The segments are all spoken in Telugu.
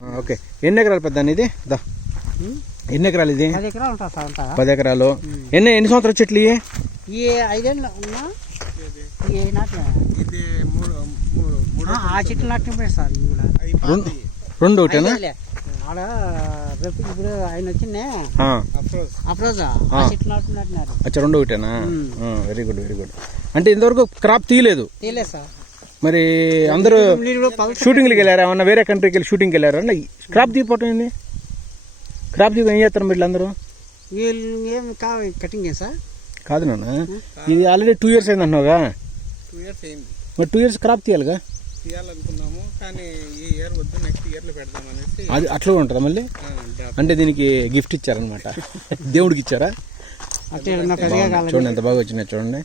ఆ, ఓకే. ఎన్ని ఎకరాలు పెద్ద ఇది? దా. ఎన్ని ఎకరాలు ఇది? పది ఎకరాలు ఎన్ని ఎన్ని సంవత్సరాలు చెట్లు. రెండు ఒకటేనా? ఇప్పుడు ఆయన వచ్చిందే ఆ, అఫ్రోజ్. అప్రోజా ఆ చెట్లు నాటు నాటినారు. అచ్చా రెండు ఒకటేనా? వెరీ గుడ్ వెరీ గుడ్ అంటే ఇంతవరకు క్రాప్ తీయలేదు? తెలియదు సార్. మరి అందరూ షూటింగ్కి వెళ్ళారా? ఏమన్నా వేరే కంట్రీకి వెళ్ళి షూటింగ్కి వెళ్ళారా? అన్న క్రాప్ తీయపోవటం ఏంది? క్రాప్ తీయ ఏం చేస్తారు మీరు అందరూ? వీళ్ళు ఏం కా కటింగ్ సార్? కాదు నాన్న. ఇది ఆల్రెడీ టూ ఇయర్స్ అయింది అన్నావుగా? టూ ఇయర్స్ అయింది. మరి టూ ఇయర్స్ క్రాప్ తీయాలిగా? తీయాలనుకున్నాము కానీ ఈ ఇయర్ వద్దు నెక్స్ట్ ఇయర్లో పెడదాం అనేసి. అది అట్లా ఉంటుందా మళ్ళీ? అంటే దీనికి గిఫ్ట్ ఇచ్చారనమాట దేవుడికి ఇచ్చారా? చూడండి ఎంత బాగా వచ్చినాయి చూడండి.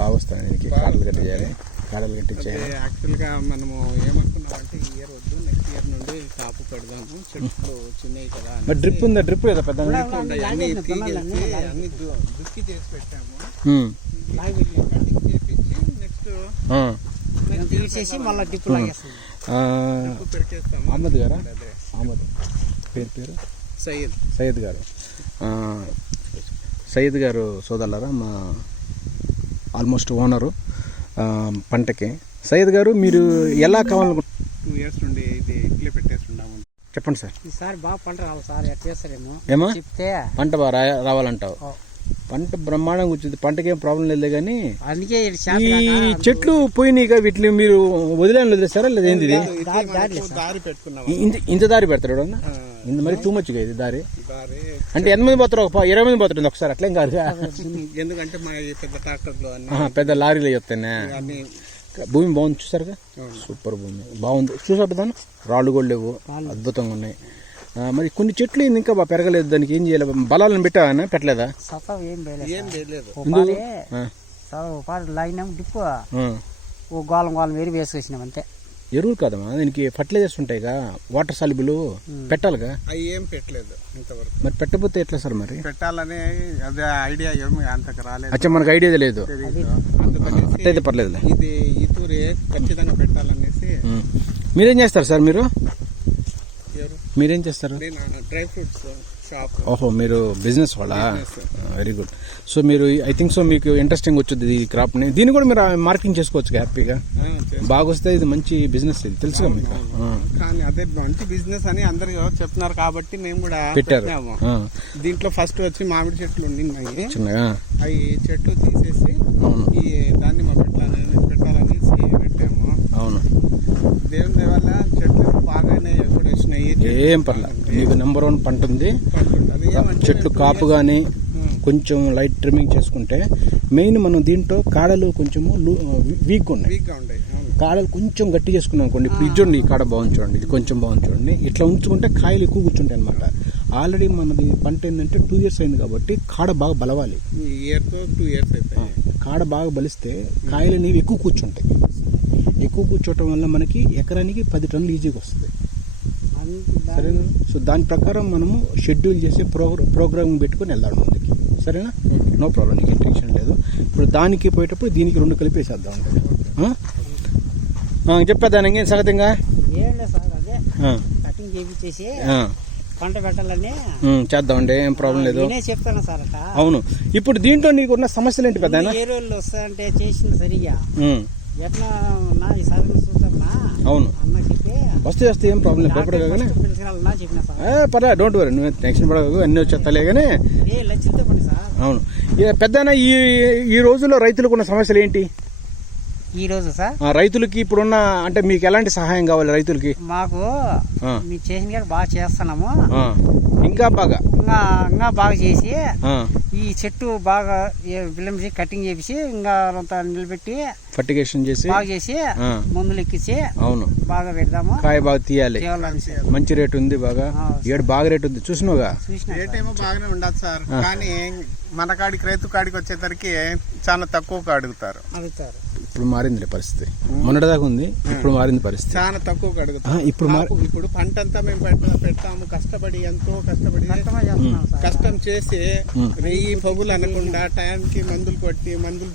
బాగా వస్తాయి దీనికి కాడలు కట్టి చేయాలి కాడలు కట్టించేయాలి యాక్చువల్గా మనము ఏమనుకున్నామంటే ఈ ఇయర్ వద్దు నెక్స్ట్ ఇయర్ నుండి కాపు పెడదాము చెట్లు చిన్నవి కదా అని. మరి డ్రిప్ ఉందా? డ్రిప్ లేదా పెద్ద. అన్ని అన్ని దుక్కి చేసి పెట్టాము. కటింగ్ చేపించి నెక్స్ట్ ఆ. తీసేసి మళ్ళీ ఆ, పెరికేస్తాము అహ్మద్ గారా? అదే. అహ్మద్. పేరు పేరు? సయ్యద్. సయ్యద్ గారు. ఆ, సయ్యద్ గారు సోదరులారా మా ఆల్మోస్ట్ ఓనరు. పంటకి. సయ్యద్ గారు మీరు ఎలా కావాలనుకు టూ ఇయర్స్ నుండి ఇది ఇట్లే పెట్టేస్తున్నాము చెప్పండి సార్. ఈసారి బాగా పంట రావు సార్ ఎట్లా చేస్తారేమో. ఏమా? చెప్తే పంట బాగా రా- రావాలంటావు. ఓ. పంట బ్రహ్మాండంగా వచ్చింది పంటకి ఏం ప్రాబ్లం లేదు కానీ అందుకే ఈ ఈ శాతం చెట్లు పోయినాయిగా వీటిని మీరు వదిలేని వదిలేస్తారా లేదా ఏంది ఇది? దారి దారి దారి పెట్టుకున్నాము ఇంత ఇంత దారి ఎవడన్నా ఆ, ఇంత మరి టూ మచ్గా ఇది దారి. అంటే ఎంతమంది పోతారు ఒక ఇరవై మంది పోతారు ఒకసారి అట్లేం కాదుగా ఎందుకంటే పెద్ద ట్రాక్టర్లు పెద్ద లారీలు అన్ని భూమి బాగుంది చూసారుగా. సూపర్ భూమి. బాగుంది. చూసా పెద్దాను రాళ్ళు కూడా లేవు. అద్భుతంగా ఉన్నాయి. మరి కొన్ని చెట్లు ఇంకా బాగా పెరగలేదు దానికి ఏం చేయాలి? బలాలను పెట్టావా పెట్టలేదా? చేయలేదు లాగినాం డిప్పు. ఓ గోళం గోళం వేరి వేసుకొచ్చినాం అంతే. ఎరువులు కాదమ్మా దీనికి ఫర్టిలైజర్స్ ఉంటాయిగా వాటర్ సాల్యుబుల్ పెట్టాలిగా? అవి ఏం పెట్టలేదు ఇంతవరకు. మరి పెట్టకపోతే ఎట్లా సార్ మరి? పెట్టాలనే అదే ఐడియా ఏమి అంతకు రాలేదు. అచ్చా మనకు ఐడియా లేదు. అట్లయితే పర్లేదులే. ఇది ఈ తూరి ఖచ్చితంగా పెట్టాలనేసి. మీరేం చేస్తారు సార్ మీరు? ఎవరు మీరేం చేస్తారు? నేను డ్రై ఫ్రూట్స్ ఓహో మీరు బిజినెస్ వాళ్ళ? వెరీ గుడ్ సో మీరు ఐ థింక్ సో మీకు ఇంట్రెస్టింగ్ వచ్చింది ఈ క్రాప్ని దీన్ని కూడా మీరు మార్కెటింగ్ చేసుకోవచ్చు హ్యాపీగా బాగా వస్తే ఇది మంచి బిజినెస్ ఇది తెలుసుగా మీకు. కానీ అదే మంచి బిజినెస్ అని అందరు చెప్తున్నారు కాబట్టి మేము కూడా పెట్టారు. దీంట్లో ఫస్ట్ వచ్చి మామిడి చెట్లు ఉండినాయి చిన్నగా? అవి చెట్లు తీసేసి ఈ దానిమ్మ పెట్టాలని పెట్టాలనేసి పెట్టాము. అవును. దేవుని దయ వల్ల చెట్లు బాగానే ఏం పర్లే. మీకు నెంబర్ వన్ పంట ఉంది. చెట్లు కాపు కానీ కొంచెం లైట్ ట్రిమ్మింగ్ చేసుకుంటే మెయిన్ మనం దీంట్లో కాడలు కొంచెము వీక్గా ఉన్నాయి. కాడలు కొంచెం గట్టి చేసుకున్నాం అనుకోండి. ఇప్పుడు చూడండి ఈ కాడ బాగుంది చూడండి ఇది కొంచెం బాగుంది చూడండి. ఇట్లా ఉంచుకుంటే కాయలు ఎక్కువ కూర్చుంటాయి అనమాట ఆల్రెడీ మనది పంట ఏంటంటే టూ ఇయర్స్ అయింది కాబట్టి కాడ బాగా బలవాలి. ఇయర్తో టూ ఇయర్స్ కాడ బాగా బలిస్తే కాయలు అనేవి ఎక్కువ కూర్చుంటాయి. ఎక్కువ కూర్చోవటం వల్ల మనకి ఎకరానికి పది టన్నులు ఈజీగా వస్తుంది. సరేనా? సో దాని ప్రకారం మనము షెడ్యూల్ చేసి ప్రోగ్రా ప్రోగ్రామింగ్ పెట్టుకొని వెళ్దాం ముందుకి. సరేనా? నో ప్రాబ్లం నీకు టెన్షన్ లేదు. ఇప్పుడు దానికి పోయేటప్పుడు దీనికి రెండు కలిపేసేద్దాం ఉంటుంది చెప్పేదాన్ని ఇంకేం? సగతంగా పంట పెట్టాలని చేద్దామండి ఏం ప్రాబ్లం లేదు. చెప్తాను సార్ అవును. ఇప్పుడు దీంట్లో నీకున్న సమస్యలు ఏంటి పెద్ద ఏ రోజులు వస్తాయంటే చేసింది సరిగా ఎట్లా నా ఈ సార్ అవును. వస్తే వస్తే ఏం ప్రాబ్లం లేదు. భయపడగా కానీ. ఫస్ట్ పిలిచిరాలన్నా చెప్పిన సార్. పర్లే డోంట్ వరీ నువ్వు టెన్షన్ పడకు అన్నీ వచ్చేస్తాలే కానీ. అవును. పెద్దనా ఈ ఈ రోజుల్లో రైతులకు ఉన్న సమస్యలు ఏంటి? ఈ రోజు సార్? రైతులకి ఇప్పుడున్న అంటే మీకు ఎలాంటి సహాయం కావాలి రైతులకి? మాకు మీరు చేసిన బాగా చేస్తున్నాము. ఇంకా బాగా? ఇంకా ఇంకా బాగా చేసి ఈ చెట్టు బాగా విలంబి కటింగ్ చేసి ఇంకా నిలబెట్టి ఫర్టిగేషన్ చేసి బాగా చేసి మందులు ఎక్కించి అవును. బాగా పెడదాము. కాయ బాగా తీయాలి. మంచి రేటు ఉంది బాగా. ఏడు బాగా రేటు ఉంది. చూసినావుగా? చూసిన రేట్. ఏమో బాగానే ఉండదు సార్. కానీ మన కాడికి రైతు కాడికి వచ్చేసరికి చాలా తక్కువగా అడుగుతారు అడుగుతారు. ఇప్పుడు మారింది పరిస్థితి. మొన్నటిదాకా ఉంది ఇప్పుడు మారింది పరిస్థితి. చాలా తక్కువ ఆ, కడుగుతాం ఇప్పుడు ఇప్పుడు పంట అంతా మేము పెట్ట- పెడతాము. కష్టపడి ఎంతో కష్టపడి కష్టం చేసి. వెయ్యి పగులు అనకుండా టైంకి మందులు కొట్టి మందులు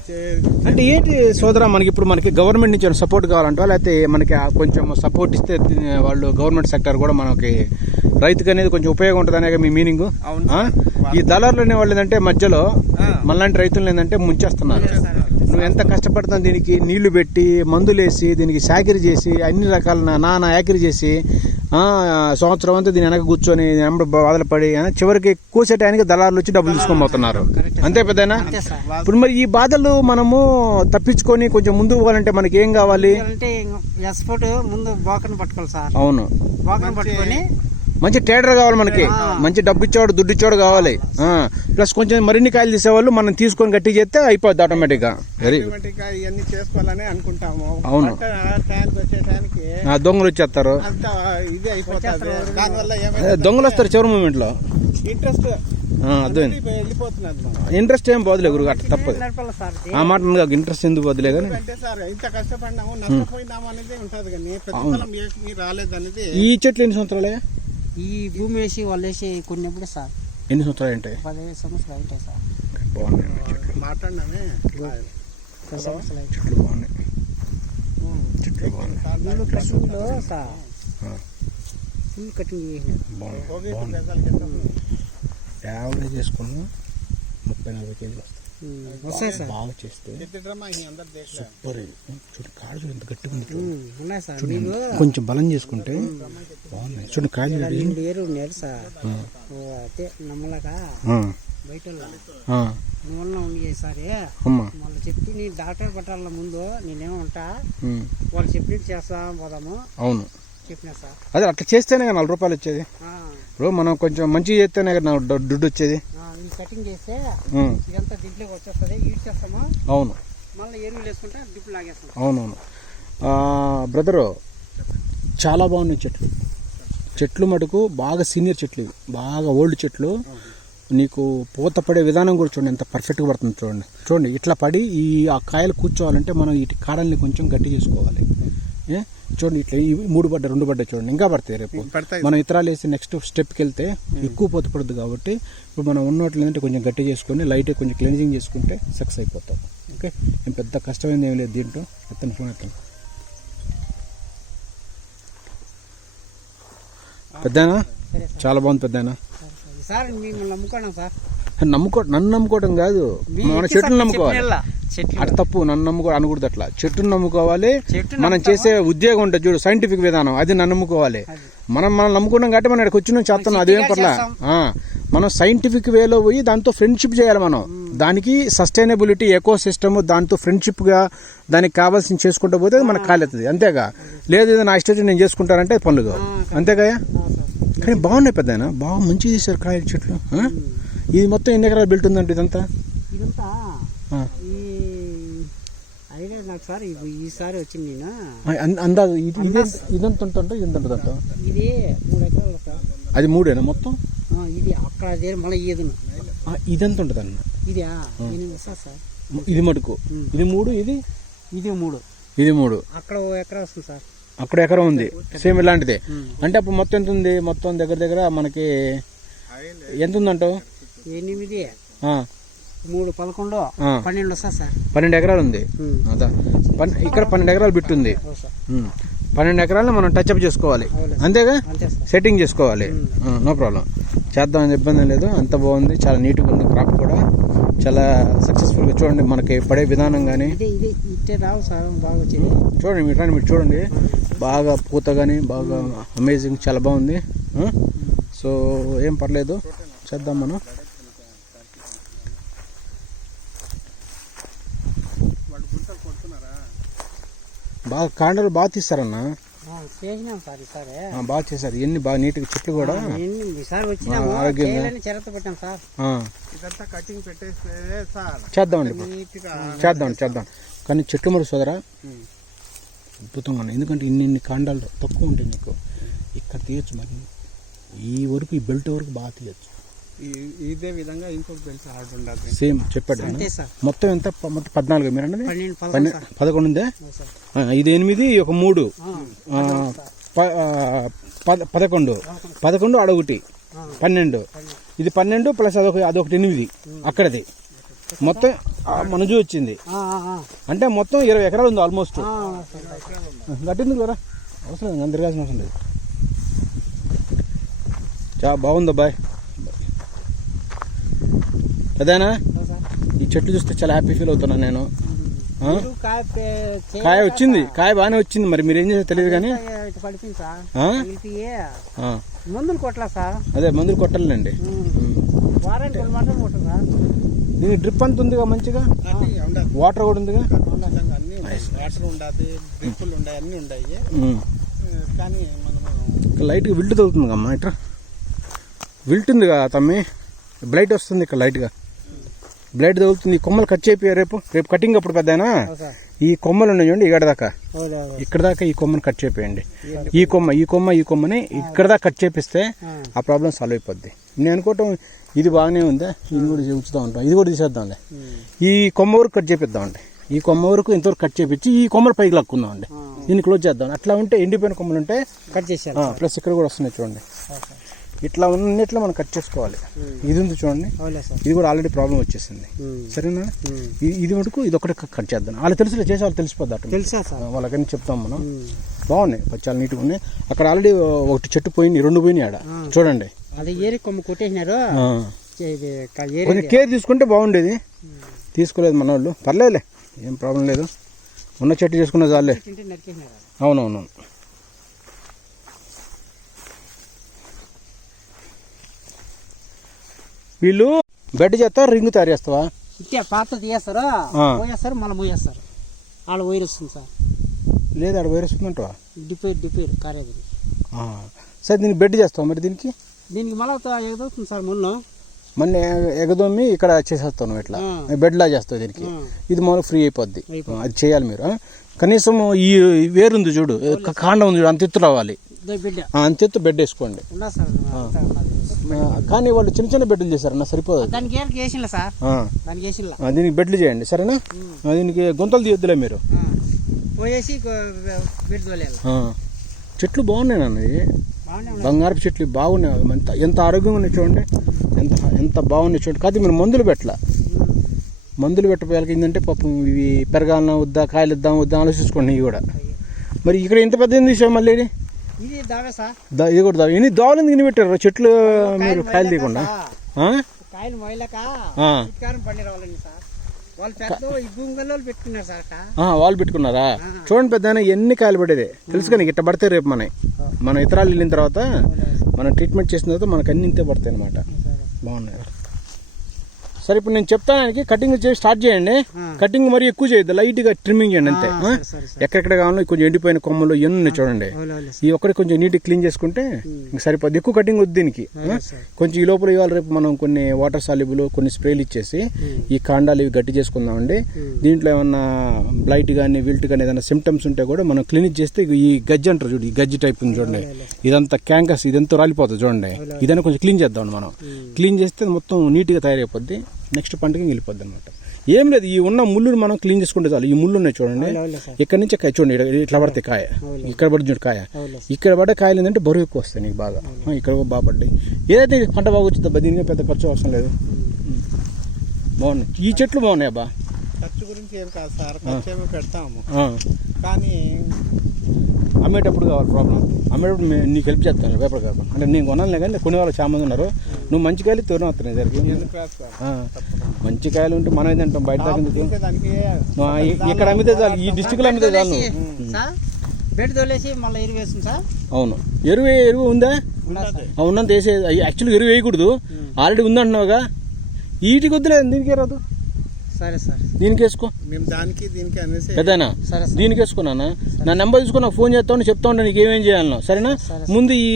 అంటే ఏంటి సోదరా మనకి ఇప్పుడు మనకి గవర్నమెంట్ నుంచి సపోర్ట్ కావాలంటే లేకపోతే మనకి ఆ కొంచెం సపోర్ట్ ఇస్తే వాళ్ళు గవర్నమెంట్ సెక్టర్ కూడా మనకి రైతుకి అనేది కొంచెం ఉపయోగం ఉంటుంది అనే మీ మీనింగ్. ఈ దళారులు అనే వాళ్ళు ఏంటంటే మధ్యలో. మనలాంటి రైతులు ఏంటంటే ముంచేస్తున్నారు నువ్వు ఎంత కష్టపడుతున్నావు దీనికి నీళ్ళు పెట్టి మందులు వేసి దీనికి సాకిరి చేసి అన్ని రకాల నానా యాకిరి చేసి సంవత్సరం అంతా దీని వెనక కూర్చొని వెంబడి బాధలపడి ఆ, చివరికి కూసే టైంకి దళారులు వచ్చి డబ్బులు తీసుకొని పోతున్నారు. అంతే పెద్దనా? ఇప్పుడు మరి ఈ బాధలు మనము తప్పించుకొని కొంచెం ముందుకు పోవాలంటే మనకి ఏం కావాలి? ముందు బోకను పట్టుకోవాలి సార్. అవును. బోకను పట్టుకొని మంచి ట్రేడర్ కావాలి మనకి. మంచి డబ్బు ఇచ్చేవాడు దుడ్డు ఇచ్చేవాడు కావాలి. ఆ. ప్లస్ కొంచెం మరిన్ని కాయలు తీసేవాళ్ళు మనం తీసుకొని గట్టి చేస్తే అయిపోద్ది ఆటోమేటిక్గా. వెరీ ఇవన్నీ చేసుకోవాలని అనుకుంటాము. అవును. దొంగలు వచ్చేస్తారు. దొంగలు వస్తారు చివరి మూమెంట్లో. ఇంట్రెస్ట్ అర్థమైంది. ఇంట్రెస్ట్ ఏం పోదులే గురువు అట్లా తప్పదు ఆ మాట నాకు ఇంట్రెస్ట్ ఎందుకు పోదులే కానీ. అంటే సార్ ఇంత కష్టపడినాము నష్టపోయినాము అనేది ఉంటది కానీ ప్రతిఫలం ఏమీ రాలేదు అనేది ఈ చెట్లు ఎన్ని సంవత్సరాలే? ఈ భూమి వేసి వాళ్ళు వేసి కొన్నప్పుడు సార్. ఎన్ని సంవత్సరాలు ఉంటాయి? పదిహేను సంవత్సరాలు ఉంటాయి సార్. బాగున్నాయి మాట్లాడినామే పది సంవత్సరాలు అయితే చెట్లు బాగున్నాయి. చెట్లు బాగున్నాయి. ఇల్లు కటింగ్లో సార్ ఆ. ఫుల్ కటింగ్ చేసినారు. బాగున్నాయి బాగున్నాయి. యావరేజ్ చేసుకున్నా ముప్పై నలభై కేజీలు వస్తాయి సార్ బాగా చేస్తే సూపర్ ఇది. చూడు కాడు చూడు ఎంత గట్టిగా ఉంది ఉన్నాయి సార్ కొంచెం బలం చేసుకుంటే బాగున్నాయి కాయలు చూడు. రెండు ఏరు ఉన్నారు సార్ అదే నమ్మలేక ఆ, బయట నువ్వన్నా ఉండి సరే అమ్మా వాళ్ళు చెప్పి నీ డాక్టర్ పట్టాల ముందు నేనేమో ఉంటా వాళ్ళు చెప్పినట్టు చేస్తాం పోదాము అవును చెప్పినా సార్ అదే అట్లా చేస్తేనే కదా నలభై రూపాయలు వచ్చేది ఇప్పుడు మనం కొంచెం మంచిగా చేస్తేనే కదా దుడ్డు వచ్చేది కటింగ్ చేస్తే ఇదంతా వచ్చేస్తుంది అవును. మళ్ళీ ఎరువులు వేసుకుంటే డిప్ లాగేస్తాం. అవునవును. బ్రదరు చాలా బాగున్నాయి చెట్లు. చెట్లు మటుకు బాగా సీనియర్ చెట్లు ఇవి. బాగా ఓల్డ్ చెట్లు. నీకు పూత పడే విధానం కూడా చూడండి ఎంత పర్ఫెక్ట్గా పడుతుంది చూడండి. చూడండి ఇట్లా పడి ఈ ఆ కాయలు కూర్చోవాలంటే మనం ఈ కాడల్ని కొంచెం గట్టి చేసుకోవాలి. ఏ? చూడండి ఇట్లా ఈ మూడు పడ్డ రెండు పడ్డ చూడండి ఇంకా పడతాయి రేపు. మనం ఇతరాలు వేసి నెక్స్ట్ స్టెప్కి వెళ్తే ఎక్కువ పూత పడుతుంది కాబట్టి ఇప్పుడు మనం ఉన్నట్లు ఏంటంటే కొంచెం గట్టి చేసుకొని లైట్ కొంచెం క్లెన్జింగ్ చేసుకుంటే సక్సెస్ అయిపోతాం. ఓకే ఏం పెద్ద కష్టమైంది ఏం లేదు దీంట్లో. ఎత్తను ఫోన్ ఎత్తాను. పెద్దనా? చాలా బాగుంది పెద్దనా? సరే మిమ్మల్ని నమ్ముకున్నాం సార్. నమ్ముకో నన్ను నమ్ముకోవడం కాదు. మన చెట్టును నమ్ముకోవాలి. అటు తప్పు నన్ను నమ్ముకో అనకూడదు అట్లా. చెట్టును నమ్ముకోవాలి. మనం? చేసే ఉద్యోగం ఉంటుంది చూడు సైంటిఫిక్ విధానం అది నన్ను నమ్ముకోవాలి. మనం మనం నమ్ముకున్నాం కాబట్టి మనం ఇక్కడికి వచ్చిన చేస్తున్నాం అదేం పర్లా. చేస్తాం. మనం సైంటిఫిక్ వేలో పోయి దాంతో ఫ్రెండ్షిప్ చేయాలి మనం. దానికి సస్టైనబిలిటీ ఎకో సిస్టమ్ దాంతో ఫ్రెండ్షిప్గా దానికి కావాల్సింది చేసుకుంటూ పోతే మనకు కాలేతుంది అంతేగా? లేదు ఇది నా ఇష్టం నేను చేసుకుంటానంటే పనులు కావు. అంతేగా? కానీ బాగున్నాయి పెద్ద బాగా మంచిగా తీశారు కాయల చెట్లు? ఇది మొత్తం ఎన్ని ఎకరాలు బిల్ట్ ఉందంటే ఇదంతా? ఇదంతా. ఈ నాకు సార్ ఈసారి వచ్చింది నేను. అందాజు ఇది ఇదే ఇదంత ఉంటుంటో ఇది ఉంటుందంట? ఇది మూడు ఎకరాలు సార్ అది మూడేనా మొత్తం? ఆ, ఇది అక్కడ దగ్గర మళ్ళీ ఇదెంత ఉంటుంది అన్న ఇది ఎనిమిది సార్. సార్ ఇది మటుకు. ఇది మూడు ఇది? ఇది మూడు. ఇది మూడు. అక్కడ ఓ ఎకరా వస్తుంది సార్. అక్కడ ఎకరం ఉంది. సేమ్ ఇలాంటిదే. అంటే అప్పుడు మొత్తం ఎంత ఉంది? మొత్తం దగ్గర దగ్గర మనకి ఎంత ఉందంటావు? ఎనిమిది మూడు పదకొండు. పన్నెండు వస్తుంది సార్. పన్నెండు ఎకరాలు ఉంది. అదా. ఇక్కడ పన్నెండు ఎకరాలు బిట్టుంది. పన్నెండు ఎకరాలను మనం టచ్అప్ చేసుకోవాలి. అంతేగా? సెట్టింగ్ చేసుకోవాలి. నో ప్రాబ్లం చేద్దామని ఇబ్బంది లేదు. అంత బాగుంది. చాలా నీట్గా ఉంది క్రాప్ కూడా. చాలా సక్సెస్ఫుల్గా చూడండి. మనకి పడే విధానం కానీ చూడండి మీరు మీరు చూడండి. బాగా పూత కానీ బాగా అమేజింగ్ చాలా బాగుంది? సో ఏం పర్లేదు. చేద్దాం మనం. బాగా కాండలు బాగా తీస్తారన్న? ఆ, చేసినాం సార్ ఈసారి. ఆ, బాగా చేశారు. ఎన్ని బాగా నీట్గా చెట్లు కూడా? ఈసారి వచ్చినాము ఆరోగ్యంగా. చేయాలని చెరత పెట్టాం సార్. ఆ, ఇదంతా కటింగ్ పెట్టేస్తే సార్. చేద్దామండి చేద్దాం చేద్దాం. కానీ చెట్లు మరి సోదరా. అద్భుతంగా ఉన్నాయి. ఎందుకంటే ఇన్ని ఇన్ని కాండాలు తక్కువ ఉంటాయి నీకు ఇక్కడ తీయచ్చు మరి. ఈ వరకు ఈ బెల్ట్ వరకు బాగా తీయచ్చు. ఇదే విధంగా ఇంకొక బెల్ట్ ఆర్డర్ ఉండదు సేమ్ చెప్పాడు మొత్తం ఎంత? మొత్తం పద్నాలుగు మీరు అన్నది పన్నెండు పదకొండు ఉందే? ఇది ఎనిమిది ఒక మూడు. పదకొండు. పదకొండు అడొకటి పన్నెండు. ఇది పన్నెండు ప్లస్ అదొక అదొకటి ఎనిమిది. అక్కడది. మొత్తం ఆ, మన జూ వచ్చింది. అంటే మొత్తం ఇరవై ఎకరాలు ఉంది ఆల్మోస్ట్. గట్టింది కదా? అవసరం లేదు అందరు కాసిన అవసరం లేదు. చా బాగుంది బాయ్ అదేనా. ఈ చెట్లు చూస్తే చాలా హ్యాపీ ఫీల్ అవుతున్నాను నేను. కాయ వచ్చింది. కాయ బాగానే వచ్చింది. మరి మీరు ఏం చేసారో తెలియదు కానీ. మందులు కొట్టలా సార్? అదే మందులు కొట్టాలండి దీనికి డ్రిప్ అంత ఉందిగా మంచిగా? వాటర్ కూడా ఉందిగా? ఖచ్చితంగా అన్నీ ఉన్నాయి వాటర్ డ్రిప్పులు ఉన్నాయి అన్నీ ఉన్నాయి. కానీ లైట్గా విల్ట్ తగ్గుతుంది అమ్మా ఇట్రా. విల్ట్ ఉందిగా తమ్మి? బ్లైట్ వస్తుంది ఇక్కడ లైట్గా బ్లైట్ తగులుతుంది. కొమ్మలు కట్ చేపియా రేపు? రేపు కటింగ్ అప్పుడు పెద్దనా ఈ కొమ్మలు ఉన్నాయి చూడండి ఇక్కడ దాకా. ఇక్కడ దాకా ఈ కొమ్మని కట్ చేపేయండి. ఈ కొమ్మ ఈ కొమ్మ ఈ కొమ్మని ఇక్కడ దాకా కట్ చేపిస్తే ఆ. ప్రాబ్లం సాల్వ్ అయిపోద్ది. నేను అనుకోవటం ఇది బాగానే ఉందా? ఇది కూడా ఉంచుతూ ఉంటాం. ఇది కూడా తీసేద్దాంలే. ఈ కొమ్మ వరకు కట్ చేపిద్దామండి ఈ కొమ్మ వరకు ఇంతవరకు కట్ చేపించి ఈ కొమ్మలు పైకి లాక్కుందామండి. దీన్ని క్లోజ్ చేద్దాం. అట్లా ఉంటే ఎండిపోయిన కొమ్మలు ఉంటే కట్ ఆ, ప్లస్ ఇక్కడ కూడా వస్తున్నాయి చూడండి. ఇట్లా ఉన్నట్లు మనం కట్ చేసుకోవాలి. ఇది ఉంది చూడండి. ఇది కూడా ఆల్రెడీ ప్రాబ్లం వచ్చేసింది. సరేనా? ఇది మటుకు ఇది ఒకటి కట్ చేద్దాం. వాళ్ళు తెలుసులే చేసే వాళ్ళు తెలిసిపోద్ది అట్లా తెలుసా సార్? వాళ్ళకని చెప్తాం మనం. బాగున్నాయి పచ్చాలు నీట్గా ఉన్నాయి. అక్కడ ఆల్రెడీ ఒకటి చెట్టు పోయింది రెండు పోయినాయి ఆడ. చూడండి. అది ఏరి కొమ్మ కొట్టేసినారు? కొంచెం కేర్ తీసుకుంటే బాగుండేది. తీసుకోలేదు మన వాళ్ళు పర్లేదులే ఏం ప్రాబ్లం లేదు. ఉన్న చెట్టు చేసుకున్న చాలే. తింటే నరికేసినారు అవునవును వీళ్ళు బెడ్ చేస్తా రింగ్ తయారు చేస్తావా? ఇట్టే పాత తీయేస్తారు. పోయేస్తారు మళ్ళీ పోయేస్తారు వాళ్ళు వైర్ వస్తుంది సార్. లేదు ఆడ వైరస్ ఉందంటావా డిపేర్ డిపేర్ కారేది. ఆ. సరే దీనికి బెడ్ చేస్తావా మరి దీనికి? దీనికి మళ్ళీ ఎదుగుతుంది సార్ మున్ను. మన ఎగదొమ్మి ఇక్కడ చేసేస్తావు నువ్వు ఇట్లా. ఆ. బెడ్ లా చేస్తావు దీనికి. ఇది మామూలు ఫ్రీ అయిపోద్ది. అది చేయాలి మీరు? కనీసం ఈ వేరుంది చూడు కాండం ఉంది చూడు అంత ఎత్తు రావాలి అంత ఎత్తు బెడ్ వేసుకోండి. కానీ వాళ్ళు చిన్న చిన్న బెడ్లు చేశారన్న సరిపోదు. దానికి సార్. దానికి బెడ్లు చేయండి సరేనా? దీనికి గుంతలు తీయొద్దులే మీరు. పోయేసి. చెట్లు బాగున్నాయి నాన్న బంగారపు చెట్లు బాగున్నాయి. ఎంత ఎంత ఆరోగ్యంగా ఉన్నాయి చూడండి. ఎంత ఎంత బాగున్నాయి చూడండి. కాదు మీరు మందులు పెట్టలా. మందులు పెట్టపోయాలకి ఏంటంటే పాపం ఇవి పెరగాలన్నా వద్దా కాయలు ఇద్దాం వద్దా ఆలోచించుకోండి ఇవి కూడా. మరి ఇక్కడ ఇంత పెద్ద తీసావు మళ్ళీ ఇది? దావే కూడా దా ఎన్ని దోవలు ఎందుకు పెట్టారు? చెట్లు మీరు కాయలు తీయకుండా? కాయలు వాళ్ళు పెట్టుకున్నారు చూడండి పెద్ద ఎన్ని కాయలు పడేది తెలుసు కానీ ఇట్ట పడితే రేపు మనకి మనం ఇతరాలు వెళ్ళిన తర్వాత మనం ట్రీట్మెంట్ చేసిన తర్వాత మనకు అన్ని ఇంతే పడతాయి అనమాట బాగున్నాయి. సరే ఇప్పుడు నేను చెప్తాను ఆయనకి కటింగ్ చేసి స్టార్ట్ చేయండి. కటింగ్ మరి ఎక్కువ చేయొద్దు లైట్గా ట్రిమ్మింగ్ చేయండి అంతే. సరే. ఎక్కడెక్కడ కావాలో కొంచెం ఎండిపోయిన కొమ్మలు ఇవన్నీ ఉన్నాయి చూడండి. అవులే అవులే ఈ ఒక్కటి కొంచెం నీట్ క్లీన్ చేసుకుంటే ఇంక సరిపోద్ది. ఎక్కువ కటింగ్ వద్దు దీనికి సార్. కొంచెం ఈ లోపల ఇవాళ రేపు మనం కొన్ని వాటర్ సాల్యుబుల్ కొన్ని స్ప్రేలు ఇచ్చేసి ఈ కాండాలు ఇవి గట్టి చేసుకుందామండి. దీంట్లో ఏమన్నా బ్లైట్ కానీ విల్ట్ కానీ ఏదైనా సిమ్టమ్స్ ఉంటే కూడా మనం క్లినిక్ చేస్తే ఈ గజ్జి అంటారు చూడు ఈ గజ్జి టైప్ ఉంది చూడండి. ఇదంతా క్యాంకస్ ఇదంతా రాలిపోతుంది చూడండి. ఇదైనా కొంచెం క్లీన్ చేద్దాం మనం. క్లీన్ చేస్తే మొత్తం నీట్గా తయారైపోద్ది. నెక్స్ట్ పంటకి వెళ్ళిపోద్ది అనమాట ఏం లేదు ఈ ఉన్న ముళ్ళుని మనం క్లీన్ చేసుకుంటే చాలు. ఈ ముళ్ళు ఉన్నాయి చూడండి ఇక్కడ నుంచి కాయ చూడండి ఇట్లా పడతాయి కాయ. ఇక్కడ పడి చూడు కాయ. ఇక్కడ పడ్డ కాయలు ఏంటంటే బరువు ఎక్కువ వస్తాయి నీకు బాగా. ఇక్కడ కూడా బాగా పడ్డాయి. ఏదైతే పంట బాగా వచ్చిందో దీనికి పెద్ద ఖర్చు అవసరం లేదు. బాగున్నాయి. ఈ చెట్లు బాగున్నాయి అబ్బా. ఖర్చు గురించి ఏం కాదు సార్ ఖర్చు ఏమో పెడతాము. కానీ అమ్మేటప్పుడు కావాలి ప్రాబ్లం అమ్మేటప్పుడు నీకు హెల్ప్ చేస్తాను పేపర్ కాదు. అంటే నేను కొనాలే కానీ కొన్ని వాళ్ళు చాలా మంది ఉన్నారు. నువ్వు మంచి కాయలు తోరణం వస్తున్నాయి దగ్గరికి ఎందుకు రాదు సార్? ఆ. మంచి కాయలు ఉంటే మనం ఏంటంటాం బయట ఇక్కడ అమ్మితే చాలు ఈ డిస్టిక్లో అమ్మితే చాలు. నువ్వు. సార్ బెడ్ తోలేసి మళ్ళీ ఎరువు వేస్తుంది సార్. అవును. ఎరువు ఎరువు ఉందా? ఉన్నంత వేసే యాక్చువల్గా ఎరువు వేయకూడదు. ఆల్రెడీ ఉందంటున్నావుగా. వీటికి వద్దులేదు దీనికి రాదు? సరే సార్. దీనికి వేసుకో మేము దానికి దీనికి అనేసి పెద్దనా? సరే సార్. దీనికి వేసుకున్నానా నా నెంబర్ తీసుకుని నాకు ఫోన్ చేస్తాను చెప్తా ఉంటాను నీకు ఏమేం చేయాలనో. సరేనా? సరే. ముందు ఈ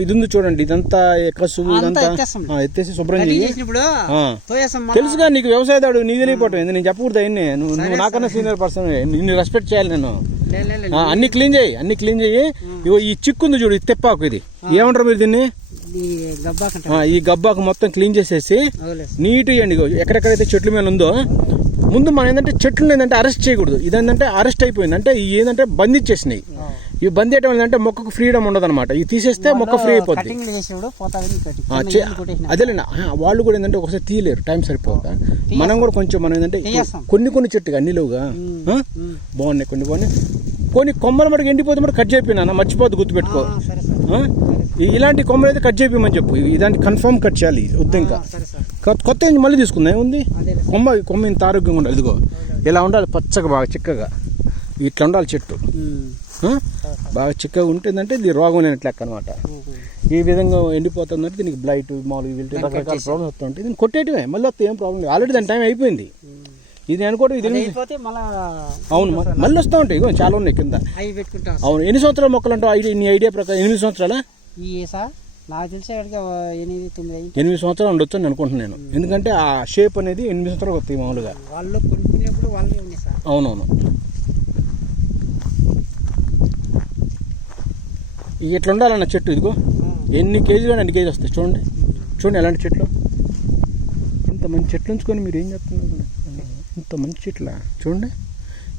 ఇది ఉంది చూడండి ఇదంతా కసువు అంతా ఇదంతా. ఎత్తేస్తాం. ఆ, ఎత్తేసి శుభ్రం కటింగ్ చేసినప్పుడు ఆ. మళ్ళా. తెలుసుగా నీకు వ్యవసాయదాడు నీకు తెలియపోవటం ఏంది నేను చెప్పకూడదు అయ్యి నువ్వు నువ్వు నాకన్నా సీనియర్ పర్సన్ నిన్ను రెస్పెక్ట్ చేయాలి నేను. లే, లే, లే. ఆ, అన్ని క్లీన్ చేయి అన్ని క్లీన్ చేయి. ఇగో ఈ చిక్కు ఉంది చూడు ఇది తెప్పాకు ఇది. ఏమంటారు మీరు దీన్ని? ఈ గబ్బాకు మొత్తం క్లీన్ చేసేసి నీట్ ఇవ్వండి ఎక్కడెక్కడైతే చెట్ల మీద ఉందో ముందు మనం ఏంటంటే చెట్లు ఏంటంటే అరెస్ట్ చేయకూడదు. ఇదేంటంటే అరెస్ట్ అయిపోయింది. అంటే ఇవి ఏంటంటే బంధించేసినాయి. ఇవి బంద్ చేయడం అంటే మొక్కకు ఫ్రీడమ్ ఉండదు అనమాట ఇవి తీసేస్తే మొక్క ఫ్రీ అయిపోద్ది. కటింగ్ చేసినప్పుడు పోతాది కటింగ్ ఆ, చే- అదేలేండి వాళ్ళు కూడా ఏంటంటే ఒకసారి తీయలేరు. టైం సరిపోక మనం కూడా కొంచెం మనం ఏంటంటే. కొన్ని కొన్ని చెట్టుగా అన్ని లేవుగా ఆ? బాగున్నాయి కొన్ని కొన్ని కొన్ని కొమ్మలు మటుకు ఎండిపోతే మటుకు కట్ చేయిపోయినా మర్చిపోద్దు గుర్తుపెట్టుకో. ఇలాంటి కొమ్మలు అయితే కట్ చేయిపోమని చెప్పు. ఇలాంటి కన్ఫర్మ్ కట్ చేయాలి వద్దు ఇంకా కొత్త- మళ్ళీ తీసుకుందా అదే కొమ్మ కొమ్మ ఇంత ఆరోగ్యంగా ఉండాలి ఇదిగో. ఇలా ఉండాలి పచ్చగా బాగా చిక్కగా. ఇట్లా ఉండాలి చెట్టు? బాగా చిక్కగా ఉంటుందంటే ఇది రోగం లేనట్లు లెక్క అనమాట ఈ విధంగా ఎండిపోతుందంటే దీనికి బ్లైట్ మామూలుగా రకరకాల ప్రాబ్లమ్స్ వస్తుంటాయి. దీన్ని కొట్టేయటమే మళ్ళీ వస్తే ఏం ప్రాబ్లం లేదు. ఆల్రెడీ దాని టైం అయిపోయింది. ఇది అనుకోవడం ఇది అవును మళ్ళీ వస్తూ ఉంటాయి. ఇగో చాలా ఉన్నాయి కింద. అవి పెట్టుకుంటాం అవును ఎన్ని సంవత్సరాల మొక్కలు అంటావు ఐడియా నీ ఐడియా ప్రకారం ఎనిమిది సంవత్సరాలా? ఈ సార్ నాకు తెలిసే ఎనిమిది తొమ్మిది ఎనిమిది సంవత్సరాలు ఉండొచ్చు అని అనుకుంటున్నాను నేను. ఎందుకంటే ఆ షేప్ అనేది ఎనిమిది సంవత్సరాలు వస్తాయి మామూలుగా. వాళ్ళు కొనుక్కునేప్పుడు వాళ్ళే ఉన్నాయి సార్. అవునవును. ఇట్లా ఉండాలన్న చెట్టు ఇదిగో? ఎన్ని కేజీలు అన్ని కేజీలు వస్తాయి చూడండి. చూడండి ఎలాంటి చెట్లు. ఇంత మంచి చెట్లు ఉంచుకొని మీరు ఏం చెప్తున్నారు ఇంత మంచి చెట్ల చూడండి.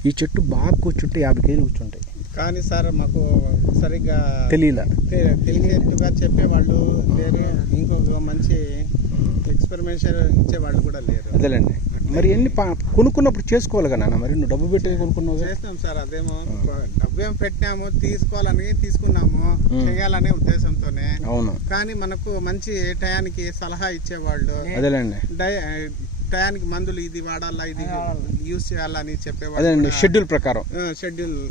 ఈ చెట్టు బాగా కూర్చుంటే యాభై కేజీలు కూర్చుంటాయి. కానీ సార్ మాకు సరిగ్గా తెలియలా తె- తెలిసేట్టుగా చెప్పేవాళ్ళు లేరు. ఇంకొక మంచి ఎక్స్పెరిమెంటేషన్ ఇచ్చేవాళ్ళు కూడా లేరు. అదేలేండి. మరి ఎన్ని కొనుక్కున్నప్పుడు చేసుకోవాలి కదా నాన్న? మరి నువ్వు డబ్బు పెట్టి కొనుక్కున్నావు? చేస్తాం సార్ అదేమో డబ్బు ఏం పెట్టినాము తీసుకోవాలని తీసుకున్నాము చేయాలనే ఉద్దేశంతోనే. అవును. కానీ మనకు మంచి టయానికి సలహా ఇచ్చేవాళ్ళు. అదేలేండి. టయానికి మందులు ఇది వాడాలా ఇది యూజ్ చేయాలని అదేనండి చెప్పేవాళ్ళు షెడ్యూల్ ప్రకారం. షెడ్యూల్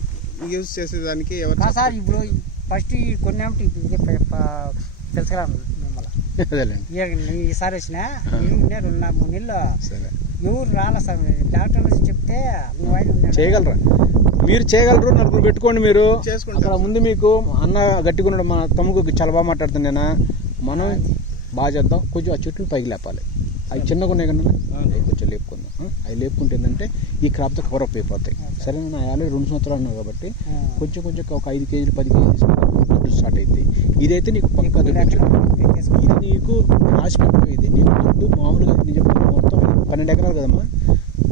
యూజ్ చేసేదానికి ఎవరు మా సార్ ఇప్పుడు ఫస్ట్ ప- తెలుసురా మిమ్మల్ని. ఈసారి వచ్చిన రెండు నా- మూడు నెలలు. సరే. ఎవరు రాలే సార్ డాక్టర్ చెప్తే చేయగలరా? మీరు చేయగలరు నలుగురు పెట్టుకోండి మీరు. అక్కడ ముందు మీకు అన్న గట్టిగా ఉన్నాడు మన తమ్ముకు చాలా బాగా మాట్లాడుతున్నానా మనం బాగా చేద్దాం. కొంచెం ఆ చెట్లు పైకి లేపాలి. అవి చిన్నగా ఉన్నాయి కదా అవి కొంచెం లేపుకుందాం? అవి లేపుకుంటే ఏంటంటే ఈ క్రాప్తో కవర్ అప్ అయిపోతాయి. సరేనా? ఆల్రెడీ రెండు సంవత్సరాలు అన్నావు కాబట్టి కొంచెం కొంచెం ఒక ఐదు కేజీలు పది కేజీలు దుడ్డు స్టార్ట్ అవుతాయి ఇదైతే నీకు పక్కా దుడ్డు ఇది నీకు రాసి ఇది. నీకు దుడ్డు మామూలుగా నేను చెప్తున్నా మొత్తం పన్నెండు ఎకరాలు కదమ్మా.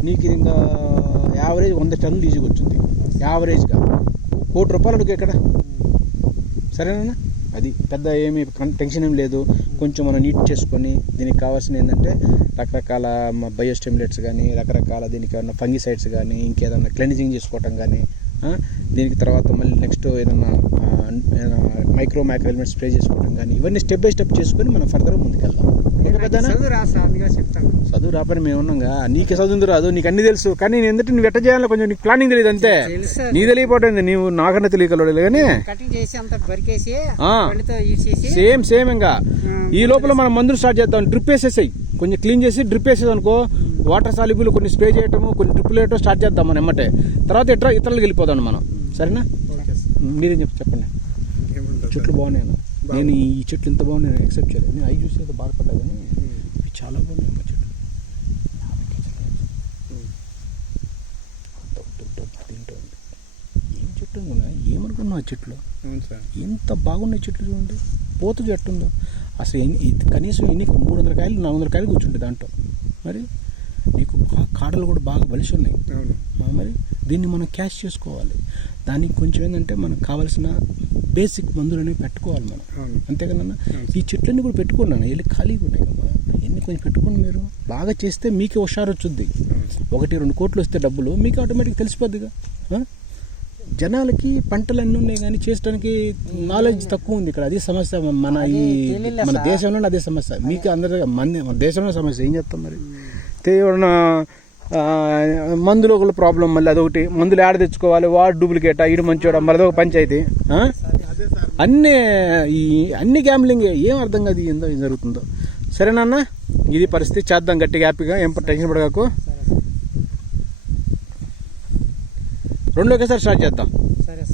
నీకు ఇది ఇంకా యావరేజ్ వంద టన్నులు ఈజీగా వచ్చింది. యావరేజ్గా. కోటి రూపాయలు అడుగు ఎక్కడ? సరేనా? అది పెద్ద ఏమి టెన్షన్ ఏం లేదు. కొంచెం మనం నీట్ చేసుకొని దీనికి కావాల్సిన ఏంటంటే రకరకాల బయో కానీ రకరకాల దీనికి ఏమన్నా ఫంగిసైడ్స్ కానీ ఇంకేదన్నా క్లెన్జింగ్ చేసుకోవటం కానీ దీనికి తర్వాత మళ్ళీ నెక్స్ట్ ఏదన్నా మైక్రో మైక్రో హెల్మెట్ స్ప్రే చేసుకోవడం కానీ ఇవన్నీ స్టెప్ బై స్టెప్ చేసుకొని మనం ఫర్దర్ ముందుకెళ్దాం. చదువు రాపని మేము ఉన్నాగా. నీకు చదువు రాదు నీకు అన్ని తెలుసు. కానీ నేను ఎందుకంటే నువ్వు ఎట్ట చేయాలో కొంచెం నీకు ప్లానింగ్ తెలియదు అంతే. నీ తెలియపోతుంది నీవు నాకన్నా తెలియకలడు కానీ. సేమ్ సేమ్ ఇంకా. ఈ లోపల మనం మందులు స్టార్ట్ చేద్దాం. డ్రిప్ వేసేసాయి. కొంచెం క్లీన్ చేసి డ్రిప్ వేసేది అనుకో వాటర్ సాలిబుల్ కొన్ని స్ప్రే చేయటము కొన్ని డ్రిప్పులు వేయటం స్టార్ట్ చేద్దాం మనం ఎమ్మటే. తర్వాత ఇతర ఇతరులకు వెళ్ళిపోదాం మనం. సరేనా? మీరేం చెప్పి చెప్పండి. చెట్లు బాగున్నాయి? నేను ఈ చెట్లు ఇంత బాగున్నాయి నేను ఎక్సెప్ట్ చేయలేదు. నేను అవి చూసి అయితే బాధపడ్డా కానీ ఇవి చాలా బాగున్నాయి అమ్మ చెట్లు. అంత ఉంటుంది, తింటూ ఉంది. ఏం చెట్టు ఉన్నాయి? ఏమనుకున్నావు ఆ చెట్లు? ఎంత బాగున్నాయి చెట్లు చూడండి. పోతు చెట్టు ఉందో అసలు ఎన్ని కనీసం ఎన్ని మూడు వందల కాయలు నాలుగు వందల కాయలు కూర్చుంటాయి దాంట్లో. మరి నీకు బాగా కాడలు కూడా బాగా బలిసి ఉన్నాయి. మరి దీన్ని మనం క్యాష్ చేసుకోవాలి. దానికి కొంచెం ఏంటంటే మనకు కావాల్సిన బేసిక్ మందులు అనేవి పెట్టుకోవాలి మనం. అంతేకన్నా ఈ చెట్లన్నీ కూడా పెట్టుకున్నాను వెళ్ళి ఖాళీగా ఉన్నాయి కదా ఎన్ని కొంచెం పెట్టుకోండి మీరు. బాగా చేస్తే మీకే హుషారు వచ్చుద్ది. ఒకటి రెండు కోట్లు వస్తే డబ్బులు మీకు ఆటోమేటిక్ తెలిసిపోద్దిగా? జనాలకి పంటలు అన్నీ ఉన్నాయి కానీ చేయడానికి నాలెడ్జ్ తక్కువ ఉంది ఇక్కడ. అది సమస్య మన ఈ మన. దేశంలోనే అదే సమస్య. మీకు అందరి మన మన దేశంలో సమస్య ఏం చేస్తాం మరి? తీవ్ర మందులో ఒకళ్ళు ప్రాబ్లం మళ్ళీ అదొకటి. మందులు ఆడ తెచ్చుకోవాలి? వాడు డూప్లికేటా ఈడు మంచోడా? మరి అదొక పంచాయతీ. అన్నీ ఈ అన్ని గ్యాంబ్లింగ్ ఏం అర్థం కాదు ఏందో ఏం జరుగుతుందో. సరేనా ఇది పరిస్థితి చేద్దాం గట్టిగా హ్యాపీగా ఏం టెన్షన్ పడగాకు. రెండు ఒకేసారి స్టార్ట్ చేద్దాం. సరే?